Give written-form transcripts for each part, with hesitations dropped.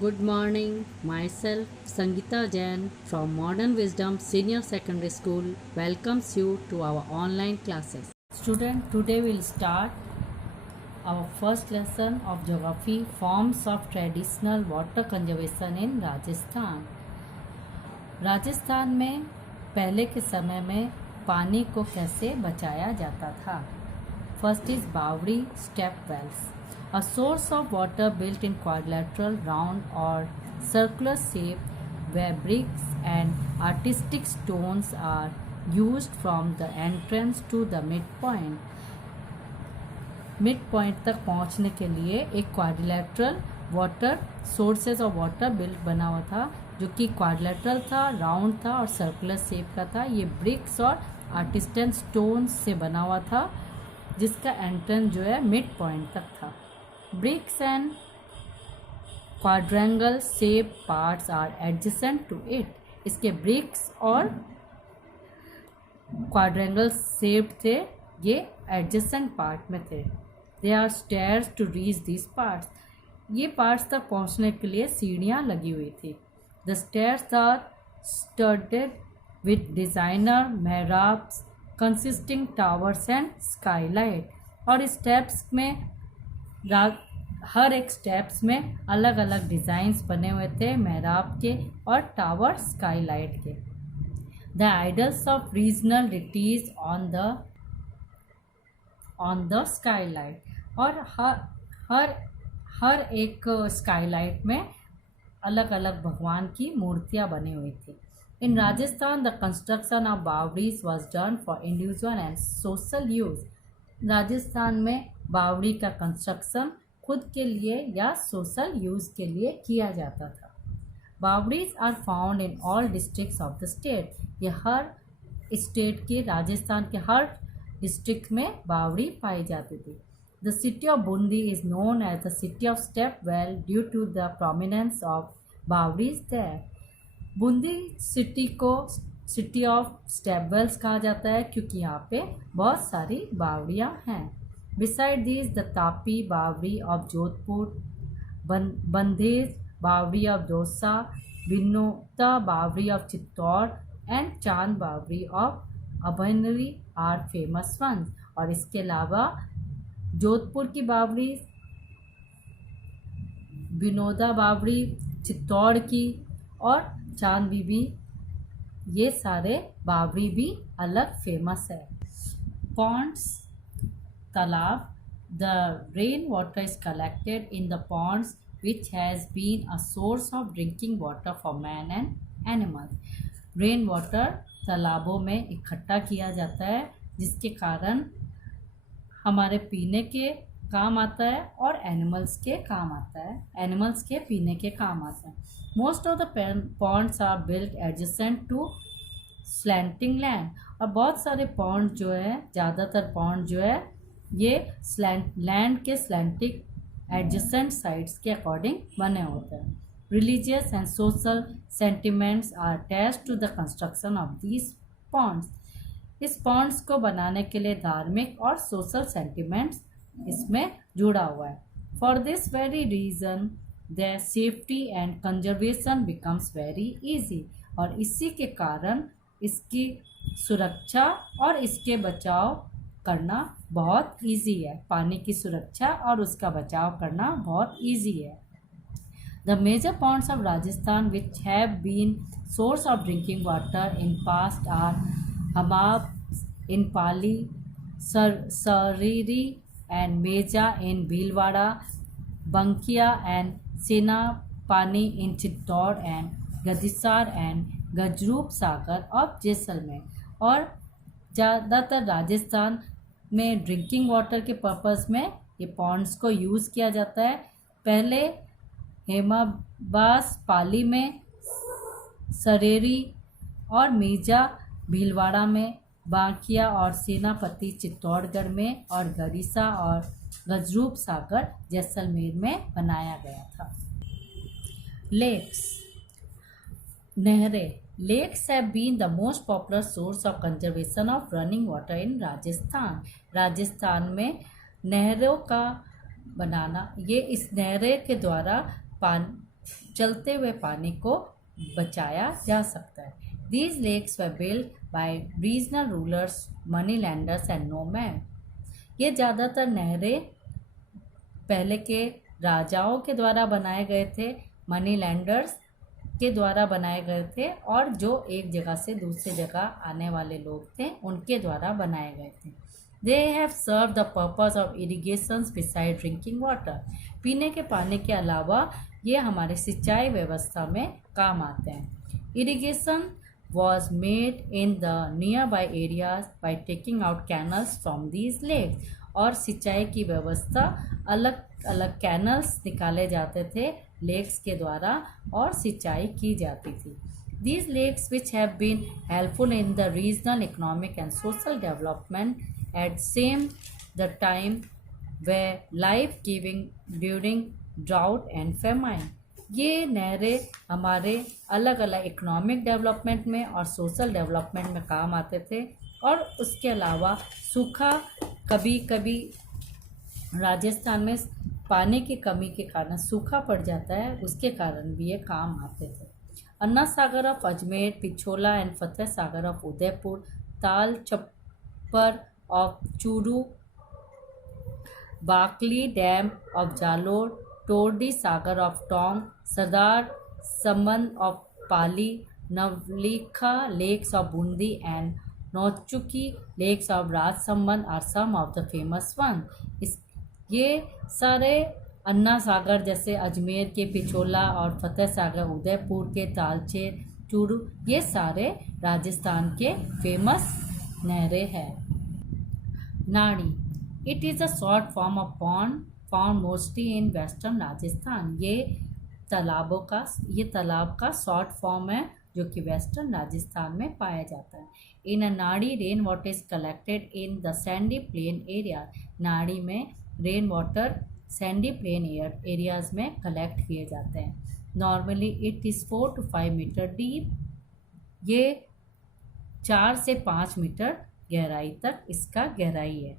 Good morning, myself Sangeeta Jain from Modern Wisdom Senior Secondary School welcomes you to our online classes. Student, today we'll start our first lesson of geography, forms of traditional water conservation in Rajasthan. Rajasthan में पहले के समय में पानी को कैसे बचाया जाता था. First is Bawri step wells. A source of water built in quadrilateral, round or circular shape where bricks and artistic stones are used from the entrance to the midpoint. Midpoint तक पहुंचने के लिए एक quadrilateral water sources of water built बना हुआ था, जो कि क्वाड्रिलेटरल था, राउंड था और सर्कुलर शेप का था. ये ब्रिक्स और आर्टिस्टन स्टोन्स से बना हुआ था, जिसका एंट्रेंस जो है मिड पॉइंट तक था. Bricks and quadrangle shape parts are adjacent to it. इसके ब्रिक्स और क्वाड्रेंगल शेप थे, ये एडजेसेंट पार्ट में थे. They are stairs to reach this parts. ये पार्ट्स तक पहुंचने के लिए सीढ़ियां लगी हुई थी. The stairs are studded with designer mehrabs consisting towers and skylight. और स्टेप्स में हर एक स्टेप्स में अलग अलग डिज़ाइंस बने हुए थे, मेहराब के और टावर स्काईलाइट के. The idols of regional deities on the Skylight. और हर एक स्काईलाइट में अलग अलग भगवान की मूर्तियाँ बनी हुई थी. In Rajasthan, the construction of बावड़ीज was done for individual and social use. Rajasthan में बावड़ी का कंस्ट्रक्शन खुद के लिए या सोशल यूज़ के लिए किया जाता था. Baoris are found in all districts of the state. ये हर स्टेट के, राजस्थान के हर डिस्ट्रिक्ट में बावड़ी पाई जाती थी. The city of Bundi is known as the city of step well due to the prominence of baoris there. Bundi city को सिटी ऑफ स्टेपवेल्स कहा जाता है, क्योंकि यहाँ पे बहुत सारी बावड़ियाँ हैं. बिसाइड दिस द तापी बावड़ी ऑफ जोधपुर, बंदेज बावड़ी ऑफ दौसा, बिनोता बावड़ी ऑफ चित्तौड़ एंड चांद बावड़ी ऑफ अभनरी आर फेमस वंस. और इसके अलावा जोधपुर की बावड़ी, बिनोदा बावड़ी, चित्तौड़ की और चांद बीबी, ये सारे बावड़ी भी अलग फेमस है. पॉन्ड्स, तालाब. The rain water is collected in the ponds which has been a source of drinking water for man and animals. Rain water तालाबों में इकट्ठा किया जाता है, जिसके कारण हमारे पीने के काम आता है और एनिमल्स के काम आता है, एनिमल्स के पीने के काम आता है. Most of the ponds are built adjacent to slanting land. और बहुत सारे पॉन्ड जो है, ज़्यादातर पॉन्ड जो है, ये लैंड के स्लैंटिक एडजेसेंट साइड्स के अकॉर्डिंग बने होते हैं. Religious and social sentiments are attached to the construction of these ponds. इस पॉन्ड्स को बनाने के लिए धार्मिक और सोशल सेंटिमेंट्स इसमें जुड़ा हुआ है. For this very reason the safety and conservation becomes very easy. और इसी के कारण इसकी सुरक्षा और इसके बचाव करना बहुत ईजी है. पानी की सुरक्षा और उसका बचाव करना बहुत ईजी है. The major ponds of Rajasthan which have been source of drinking water in past are हमाब in Pali, Sareri and Meja in Bhilwara, Bankia and Senapani in Chittor and Gadisar and Gajroop Sagar of Jaisalmer. और ज़्यादातर राजस्थान में drinking water के purpose में ये Pond's को use किया जाता है. पहले हेमाबास पाली में, सरेरी और मीजा भीलवाड़ा में, बांकिया और सेनापति चित्तौड़गढ़ में और गरीसा और गजरूप सागर जैसलमेर में बनाया गया था. लेक्स, नहरें. Lakes have been the most popular source of conservation of running water in Rajasthan. Rajasthan में नहरों का बनाना, ये इस नहरें के द्वारा चलते हुए पानी को बचाया जा सकता है। These lakes were built by regional rulers, money lenders and nomads. ये ज़्यादातर नहरें पहले के राजाओं के द्वारा बनाए गए थे, मनी लैंडर्स के द्वारा बनाए गए थे, और जो एक जगह से दूसरी जगह आने वाले लोग थे उनके द्वारा बनाए गए थे। They have served the purpose of irrigation besides drinking water. पीने के पानी के अलावा ये हमारे सिंचाई व्यवस्था में काम आते हैं। Irrigation was made in the nearby areas by taking out canals from these lakes. और सिंचाई की व्यवस्था अलग अलग कैनल्स निकाले जाते थे लेक्स के द्वारा और सिंचाई की जाती थी। These lakes which have been helpful in the regional economic and social development at same the time were life giving during drought and famine. ये नहरें हमारे अलग अलग इकोनॉमिक डेवलपमेंट में और सोशल डेवलपमेंट में काम आते थे, और उसके अलावा सूखा कभी कभी राजस्थान में पानी की कमी के कारण सूखा पड़ जाता है, उसके कारण भी ये काम आते थे। Anna Sagar of Ajmer, Pichola and Fateh Sagar of Udaipur, Tal Chhapar of Churu, Bakli dam of Jalore, Tordi Sagar of Tonk, Sardar Samand of Pali, Navlakha lakes of Bundi and Nauchoki lakes of Rajsamand are some of the famous one. ये सारे अन्ना सागर जैसे अजमेर के, पिछोला और फतेह सागर उदयपुर के, तालचे चूरू, ये सारे राजस्थान के फेमस नहरें हैं। नाड़ी, it is a short form of pond found mostly in western Rajasthan. ये तालाब का शॉर्ट फॉर्म है जो कि वेस्टर्न राजस्थान में पाया जाता है। In a nadi rain water is collected in the sandy plain area. नाड़ी में rain water sandy plain areas में कलेक्ट किए जाते हैं। Normally it is 4 to 5 metre deep. ये 4 से 5 मीटर गहराई तक इसका गहराई है।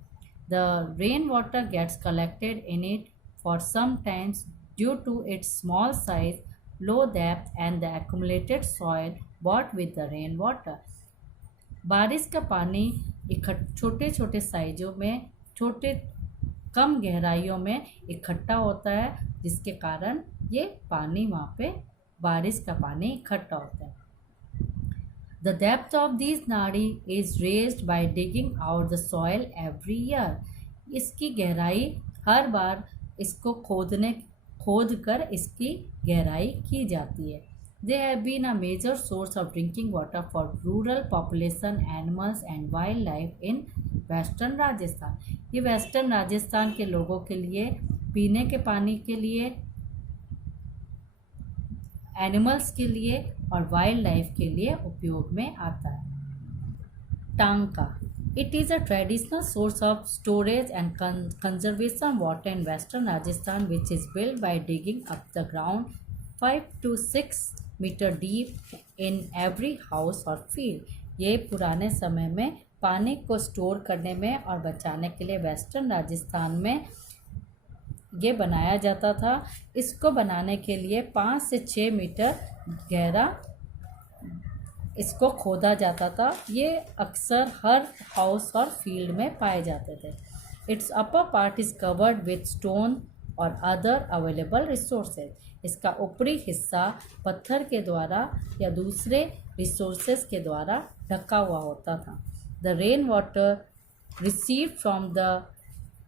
The rain water gets collected in it for some times due to its small size, low depth and the accumulated soil brought with the rain water. बारिश का पानी छोटे छोटे साइजों में, कम गहराइयों में इकट्ठा होता है, जिसके कारण ये पानी वहाँ पे बारिश का पानी इकट्ठा होता है। द डेप्थ ऑफ दिस नाड़ी is raised bye digging out the soil every year. इसकी गहराई हर बार इसको खोद कर इसकी गहराई की जाती है। They have been a major source of drinking water for rural population, animals and wildlife in western Rajasthan. ये वेस्टर्न राजस्थान के लोगों के लिए पीने के पानी के लिए, एनिमल्स के लिए और वाइल्ड लाइफ के लिए उपयोग में आता है। टांका, it is a traditional source of storage and conservation water in western Rajasthan, which is built by digging up the ground 5 to 6 metre deep in every house और फील्ड। ये पुराने समय में पानी को स्टोर करने में और बचाने के लिए वेस्टर्न राजस्थान में ये बनाया जाता था। इसको बनाने के लिए 5 से 6 मीटर गहरा इसको खोदा जाता था। ये अक्सर हर हाउस और फील्ड में पाए जाते थे। It's upper part is covered with stone और अदर अवेलेबल रिसोर्सेज। इसका ऊपरी हिस्सा पत्थर के द्वारा या दूसरे रिसोर्सेज के द्वारा ढका हुआ होता था। The rain water received from the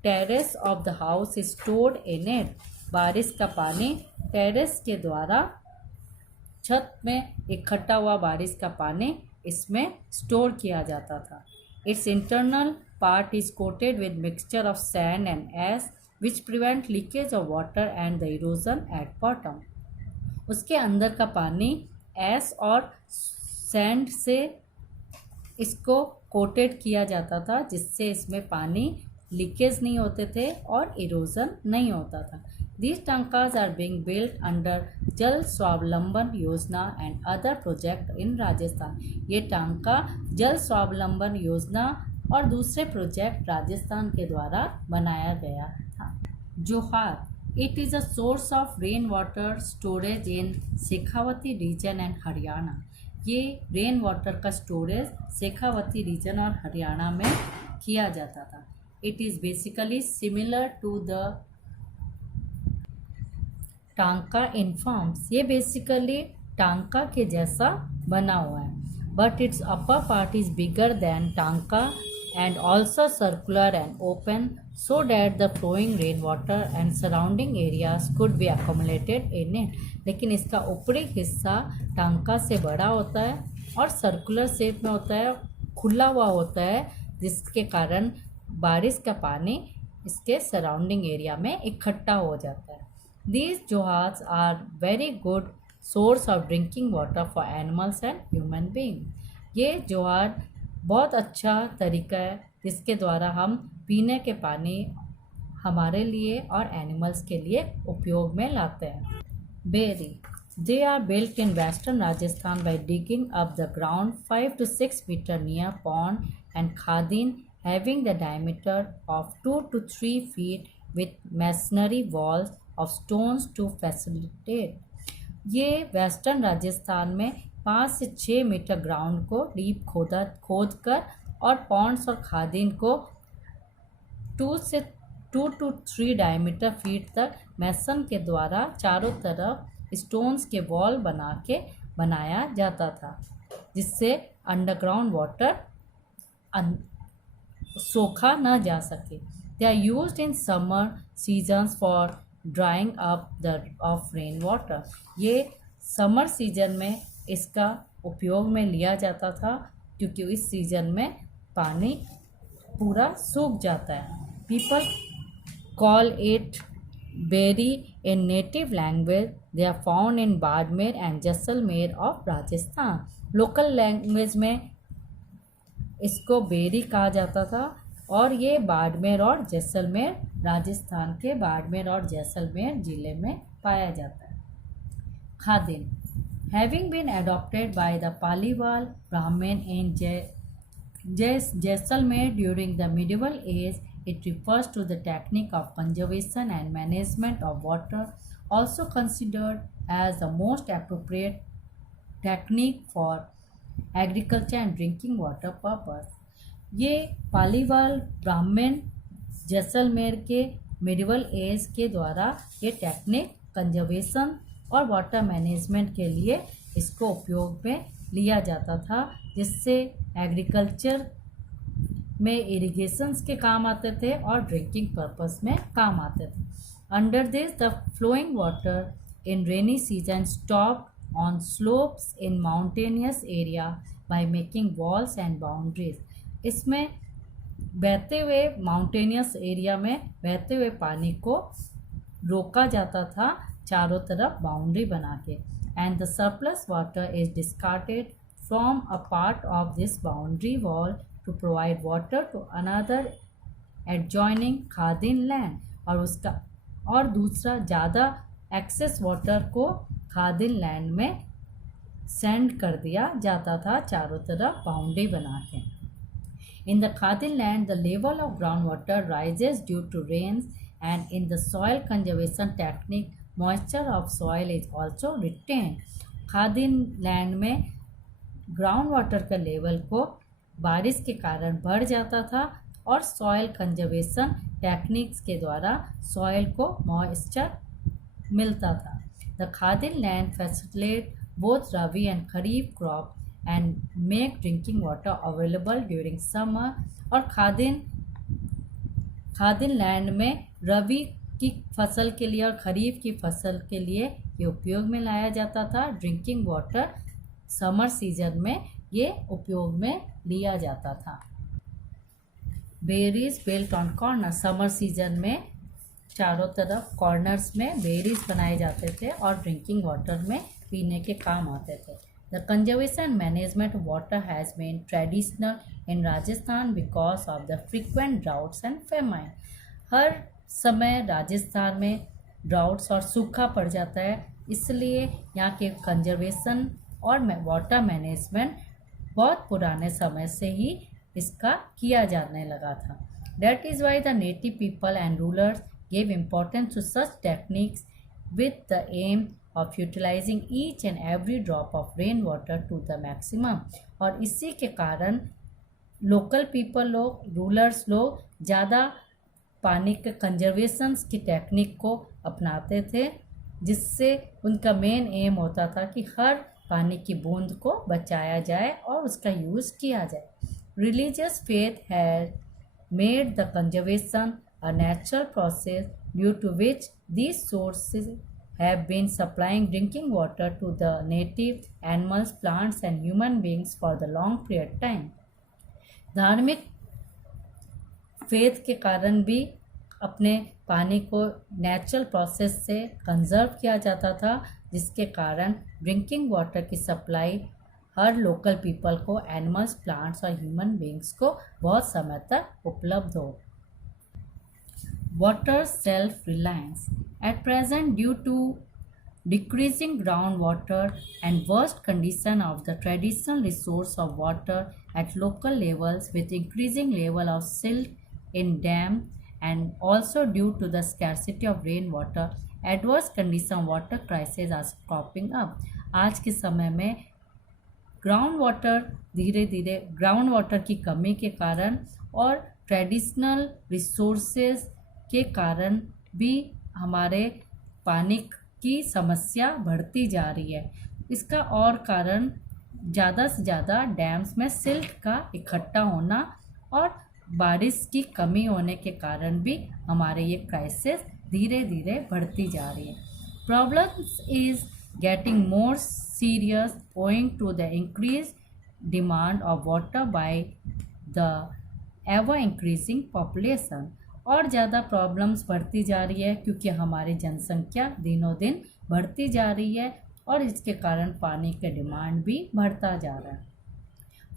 terrace of the house is stored in it. बारिश का पानी टेरेस के द्वारा, छत में इकट्ठा हुआ बारिश का पानी इसमें स्टोर किया जाता था। Its internal part is coated with mixture of sand and ash which prevent leakage of water and the erosion at bottom. उसके अंदर का पानी ऐश और सैंड से इसको कोटेड किया जाता था, जिससे इसमें पानी लीकेज नहीं होते थे और इरोजन नहीं होता था। These tankas are being built under जल स्वावलंबन योजना and other project in Rajasthan. ये टांका जल स्वावलंबन योजना और दूसरे प्रोजेक्ट राजस्थान के द्वारा बनाया गया था। जोहार, It is a source of rainwater storage in Shekhawati region and Haryana. ये रेन वाटर का स्टोरेज शेखावती रीजन और हरियाणा में किया जाता था। It is basically similar to the tanka in forms. ये बेसिकली टांका के जैसा बना हुआ है, but it's upper part is bigger than टांका and also circular and open so that the flowing rainwater and surrounding areas could be accumulated in it। लेकिन इसका ऊपरी हिस्सा टांका से बड़ा होता है और सर्कुलर शेप में होता है, खुला हुआ होता है, जिसके कारण बारिश का पानी इसके सराउंडिंग एरिया में इकट्ठा हो जाता है। These johars are very good source of drinking water for animals and human beings। ये जोहार बहुत अच्छा तरीका है जिसके द्वारा हम पीने के पानी हमारे लिए और एनिमल्स के लिए उपयोग में लाते हैं। Beri, they are built in western Rajasthan by digging up the ground 5 to 6 metre near pond and khadin having the diameter of 2 to 3 feet with masonry walls of stones to facilitate. ये वेस्टर्न राजस्थान में 5 से 6 मीटर ग्राउंड को deep खोद कर और Pond's और खादीन को 2 to 3 diameter feet तक मैसन के द्वारा चारों तरफ स्टोन्स के वॉल बनाया जाता था, जिससे अंडरग्राउंड वाटर सोखा न जा सके। They are used in summer seasons for drying up the of rain water. ये समर सीजन में इसका उपयोग में लिया जाता था क्योंकि इस सीजन में पानी पूरा सूख जाता है। People call it beri in native language. They are found in Barmer and Jaisalmer of Rajasthan. Local language में इसको बेरी कहा जाता था और ये बाड़मेर और जैसलमेर, राजस्थान के बाड़मेर और जैसलमेर ज़िले में पाया जाता है। खादिन, having been adopted by the Paliwal Brahmin in Jaisalmer during the medieval age, it refers to the technique of conservation and management of water, also considered as the most appropriate technique for agriculture and drinking water purpose। ये पालीवाल ब्राह्मण जैसलमेर के medieval as के द्वारा ये technique conservation और water management के लिए इसको उपयोग में लिया जाता था, जिससे एग्रीकल्चर में इरिगेशंस के काम आते थे और ड्रिंकिंग पर्पस में काम आते थे। Under this the flowing water in rainy season stop on slopes in mountainous area by making walls and boundaries. इसमें बहते हुए माउंटेनियस एरिया में बहते हुए पानी को रोका जाता था चारों तरफ बाउंड्री बना के, and the surplus water is discarded from a part of this boundary wall to provide water to another adjoining khadin land. और दूसरा ज़्यादा एक्सेस वाटर को खादिन लैंड में सेंड कर दिया जाता था चारों तरफ बाउंड्री बना के। In the Khadin land, the level of groundwater rises due to rains, and in the soil conservation technique, moisture of soil is also retained। Khadin land में ग्राउंड वाटर का लेवल को बारिश के कारण बढ़ जाता था और सॉइल कंजर्वेशन टेक्निक्स के द्वारा सॉइल को मॉइस्चर मिलता था। The khadin land facilitate both rabi and kharif crop and make drinking water available during summer. और खादिन लैंड में रबी की फसल के लिए और खरीफ की फसल के लिए ये उपयोग में लाया जाता था। ड्रिंकिंग वाटर समर सीजन में ये उपयोग में लिया जाता था। Berries built on corner, summer season में चारों तरफ कॉर्नर्स में बेरीज बनाए जाते थे और ड्रिंकिंग वाटर में पीने के काम आते थे। The conservation and management of water has been traditional in Rajasthan because of the frequent droughts and famine। हर समय राजस्थान में ड्राउट्स और सूखा पड़ जाता है, इसलिए यहाँ के कंजर्वेशन और वाटर मैनेजमेंट बहुत पुराने समय से ही इसका किया जाने लगा था। That is why the native people and rulers gave importance to such techniques with the aim of utilizing each and every drop of rainwater to the maximum. और इसी के कारण लोकल पीपल लोग, रूलर्स लोग ज़्यादा पानी के कंजर्वेशन की टेक्निक को अपनाते थे, जिससे उनका मेन एम होता था कि हर पानी की बूंद को बचाया जाए और उसका यूज़ किया जाए. Religious faith has made the conservation a natural process due to which these sources have been supplying drinking water to the native animals, plants and human beings for the long period time. धार्मिक faith के कारण भी अपने पानी को natural process से conserve किया जाता था, जिसके कारण ड्रिंकिंग वाटर की सप्लाई हर लोकल पीपल को, एनिमल्स, प्लांट्स और ह्यूमन बींग्स को बहुत समय तक उपलब्ध हो. Water self-reliance. At present, due to decreasing groundwater and worst condition of the traditional resource of water at local levels, with increasing level of silt in dam and also due to the scarcity of rainwater, adverse condition water crisis are cropping up. आज के समय में ground water की कमी के कारण और traditional resources के कारण भी हमारे पानी की समस्या बढ़ती जा रही है. इसका और कारण ज़्यादा से ज़्यादा डैम्स में सिल्ट का इकट्ठा होना और बारिश की कमी होने के कारण भी हमारे ये क्राइसिस धीरे धीरे बढ़ती जा रही है. Problems is getting more serious owing to the increase demand of water by the ever increasing population. और ज़्यादा प्रॉब्लम्स बढ़ती जा रही है क्योंकि हमारी जनसंख्या दिनों दिन बढ़ती जा रही है और इसके कारण पानी के डिमांड भी बढ़ता जा रहा है.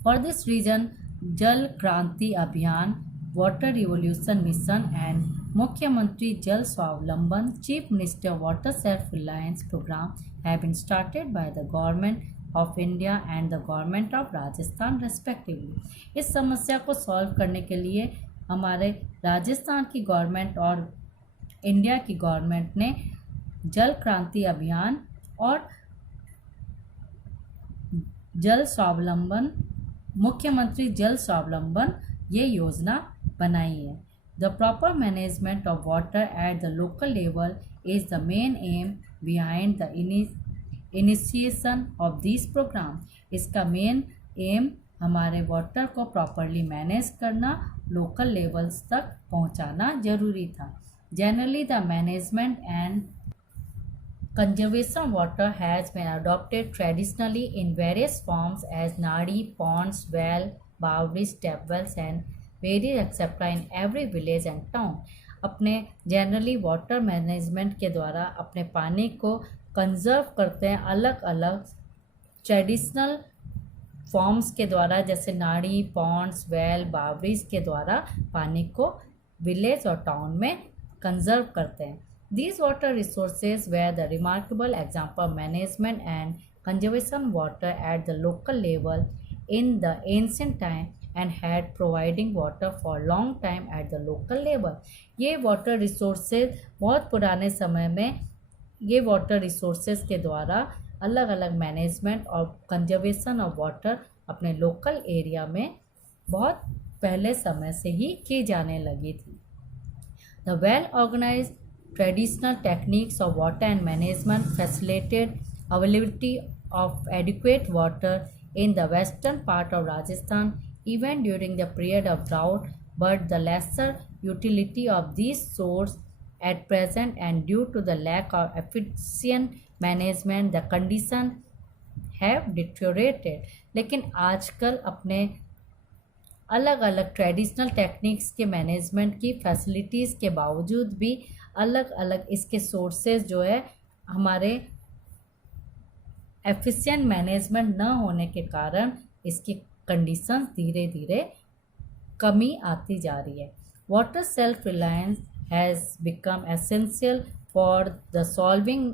फॉर दिस रीज़न जल क्रांति अभियान, water revolution mission and Mukhyamantri Jal Swavalamban chief minister water self reliance programme have been started by the government of India and the government of Rajasthan respectively. इस समस्या को सॉल्व करने के लिए हमारे राजस्थान की गवर्नमेंट और इंडिया की गवर्नमेंट ने जल क्रांति अभियान और जल स्वावलंबन, मुख्यमंत्री जल स्वावलंबन ये योजना बनाई है. The proper management of water at the local level is the main aim behind the initiation of this programme. इसका मेन एम हमारे वाटर को प्रॉपरली मैनेज करना, लोकल लेवल्स तक पहुंचाना जरूरी था. Generally the management and conservation water has been adopted traditionally in various forms as nadi, ponds, well, bawris, tap wells and various etc. in every village and town. अपने generally water management के द्वारा अपने पानी को conserve करते हैं अलग अलग ट्रेडिशनल फॉर्म्स के द्वारा, जैसे नाड़ी, पॉन्ड्स, वेल, बावरीज के द्वारा पानी को विलेज और टाउन में कंजर्व करते हैं. These water resources were the remarkable example of management and conservation water at the local level in the ancient time and had providing water for long time at the local level. ये water resources बहुत पुराने समय में ये water resources के द्वारा अलग अलग मैनेजमेंट और कंजर्वेशन ऑफ वाटर अपने लोकल एरिया में बहुत पहले समय से ही की जाने लगी थी. The well organised traditional techniques of water and management facilitated availability of adequate water in the western part of Rajasthan even during the period of drought, but the lesser utility of these sources at present and due to the lack of efficient management the condition have deteriorated. लेकिन आजकल अपने अलग अलग traditional techniques के management की facilities के बावजूद भी अलग अलग इसके सोर्सेज जो है हमारे एफिशिएंट मैनेजमेंट न होने के कारण इसकी कंडीशंस धीरे धीरे कमी आती जा रही है. Water self reliance has become essential for the solving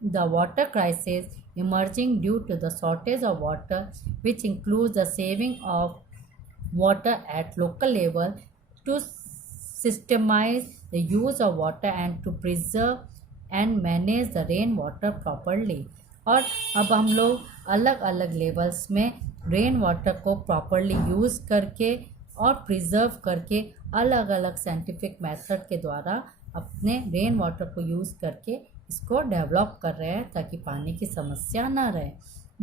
the water crisis emerging due to the shortage of water which includes the saving of water at local level to systemize the use of water and to preserve and manage the rain water properly. और अब हम लोग अलग अलग levels में rain water को properly use करके और प्रिजर्व करके अलग अलग साइंटिफिक मेथड के द्वारा अपने रेन वाटर को यूज़ करके इसको डेवलप कर रहे हैं ताकि पानी की समस्या ना रहे.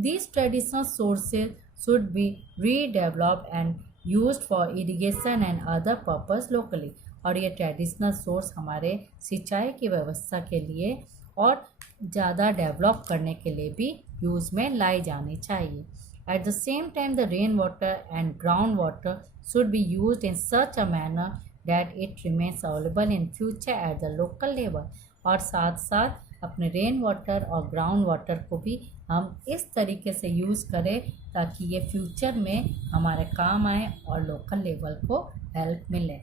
These traditional sources should be redeveloped and used for irrigation and other purpose locally. और ये ट्रेडिशनल सोर्स हमारे सिंचाई की व्यवस्था के लिए और ज़्यादा डेवलप करने के लिए भी यूज़ में लाई जानी चाहिए. At the same time, the rainwater and groundwater should be used in such a manner that it remains available in future at the local level. और साथ साथ अपने रेन वाटर और ग्राउंड वाटर को भी हम इस तरीके से यूज़ करें ताकि ये फ्यूचर में हमारे काम आए और लोकल लेवल को हेल्प मिले.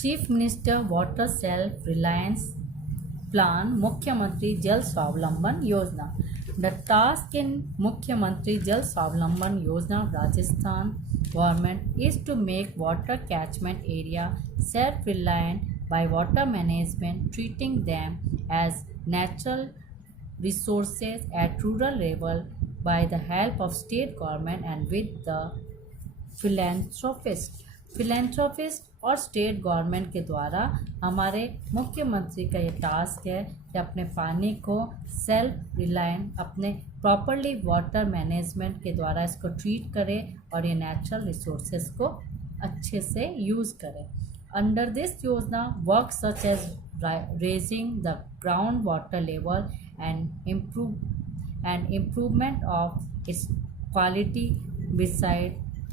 Chief minister water self Reliance plan मुख्यमंत्री जल स्वावलंबन योजना. द टास्क इन मुख्यमंत्री जल स्वावलंबन योजना of Rajasthan government is to make water catchment area self-reliant by water management, treating them as natural resources at rural level by the help of state government and with the philanthropist और state government के द्वारा हमारे मुख्यमंत्री का ये task है कि अपने पानी को सेल्फ रिलायंट अपने प्रॉपरली वाटर मैनेजमेंट के द्वारा इसको ट्रीट करें और ये नेचुरल रिसोर्सेज को अच्छे से यूज़ करें. Under this yojana work such as raising the ground water level and improvement of its quality beside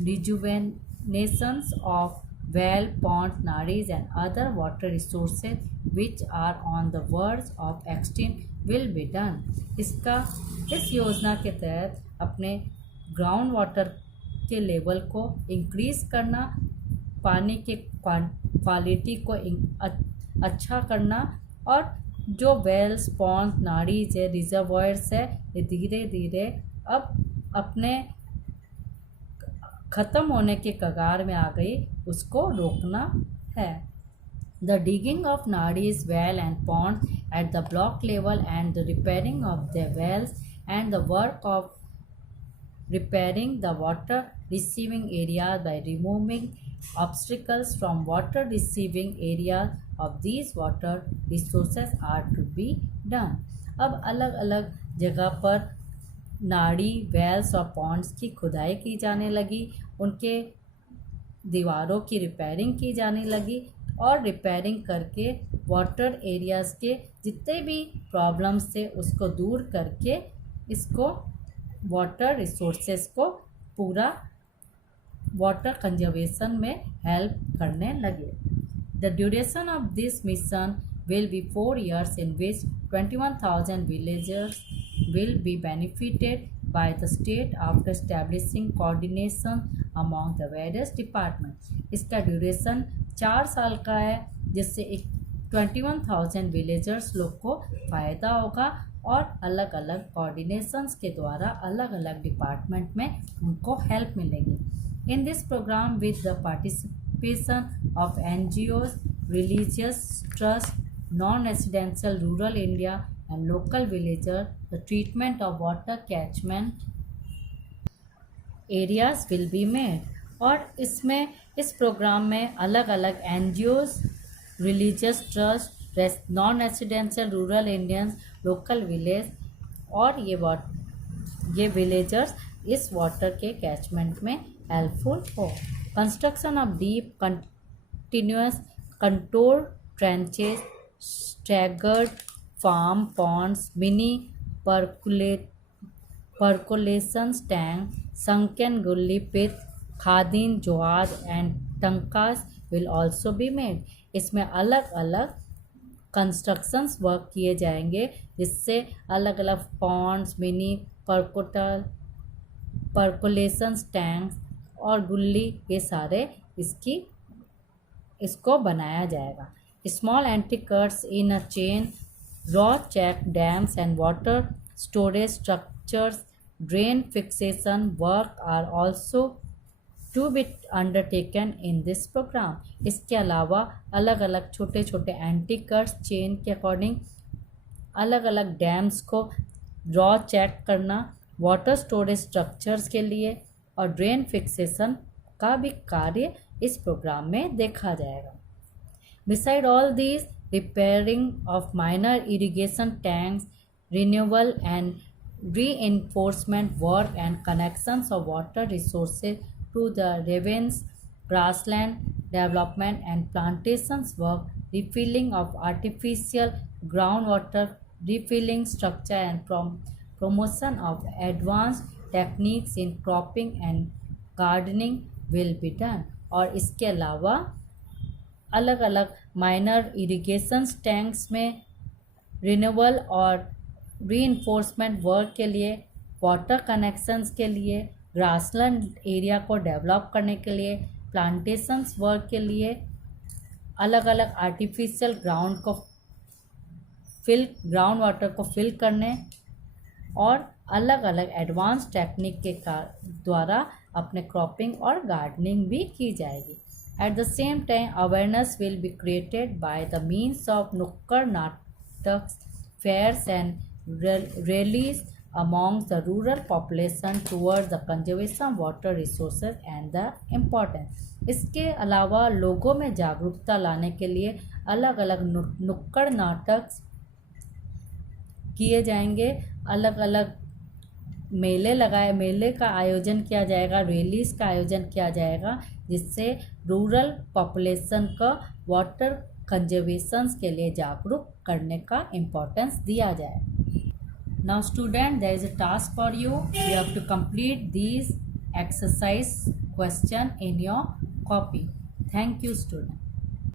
rejuvenations of well, ponds, nadis and other water resources which are on the verge of extinction will be done. इस योजना के तहत अपने ground water के level को increase करना, पानी के क्वालिटी को अच्छा करना और जो वेल्स, पॉन्ड्स, नाड़ीज है, रिजर्वायर्स है, ये धीरे धीरे अब अपने ख़त्म होने के कगार में आ गई, उसको रोकना है. The digging of nadis, well and pond at the block level and the repairing of the wells and the work of repairing the water receiving area by removing obstacles from water receiving area of these water resources are to be done. अब अलग अलग जगह पर नाड़ी, Wales और Pond's की खुदाई की जाने लगी, उनके दीवारों की रिपेयरिंग की जाने लगी और रिपेयरिंग करके वाटर एरियाज़ के जितने भी प्रॉब्लम्स थे उसको दूर करके इसको वाटर रिसोर्सेज को पूरा वाटर कंजर्वेशन में हेल्प करने लगे. The duration of this mission will be 4 years in which 21,000 villagers will be benefited by the state after establishing coordination among the various departments. इसका ड्यूरेशन 4 साल का है जिससे 21,000 विलेजर्स लोग को फ़ायदा होगा और अलग अलग कोऑर्डिनेशंस के द्वारा अलग अलग डिपार्टमेंट में उनको हेल्प मिलेगी. In this programme with the participation of NGOs, religious trust, non-residential rural India and local villager, the treatment of water catchment areas will be made. और इसमें इस प्रोग्राम में अलग अलग NGOs, religious trust, non-residential rural Indians, local village और ये villagers इस water के कैचमेंट में हेल्पफुल हो. Construction of deep continuous control trenches, staggered farm ponds, mini percolation tank, sunken gully pit, khadin, joad and tankas will also be made. इसमें अलग अलग constructions work किए जाएंगे जिससे अलग अलग पॉन्ड्स, मिनी परकोलेशन टैंक्स और गुल्ली ये सारे इसको बनाया जाएगा. Small anchors in a chain, raw check dams and water storage structures, drain fixation work are also to be undertaken in this programme. इसके अलावा अलग अलग छोटे छोटे एंटीकर्स चेन के अकॉर्डिंग अलग अलग डैम्स को ड्रॉ चेक करना, वाटर स्टोरेज स्ट्रक्चर्स के लिए और ड्रेन फिक्सेशन का भी कार्य इस प्रोग्राम में देखा जाएगा। Beside all these, repairing of minor irrigation tanks, renewal and reinforcement work and connections of water resources to the ravines, grassland development and plantations work, refilling of artificial groundwater, refilling structure and promotion of advanced techniques in cropping and gardening will be done। और इसके अलावा अलग अलग minor irrigation tanks में renewal और reinforcement work के लिए, water connections के लिए, ग्रासलैंड एरिया को डेवलप करने के लिए, प्लांटेशंस वर्क के लिए, अलग अलग आर्टिफिशियल ग्राउंड वाटर को फिल करने और अलग अलग एडवांस टेक्निक के द्वारा अपने क्रॉपिंग और गार्डनिंग भी की जाएगी। At the same time, awareness will be created by the means of nukkad nataks, fairs and rallies among the rural population towards the conservation water resources and the importance। इसके अलावा लोगों में जागरूकता लाने के लिए अलग अलग नुक्कड़ नाटक किए जाएंगे, अलग अलग मेले का आयोजन किया जाएगा, रैलीज का आयोजन किया जाएगा, जिससे रूरल पॉपुलेशन का वाटर कंजर्वेशन के लिए जागरूक करने का इम्पोर्टेंस दिया जाए। Now student, there is a task for you have to complete these exercise question in your copy. Thank you student.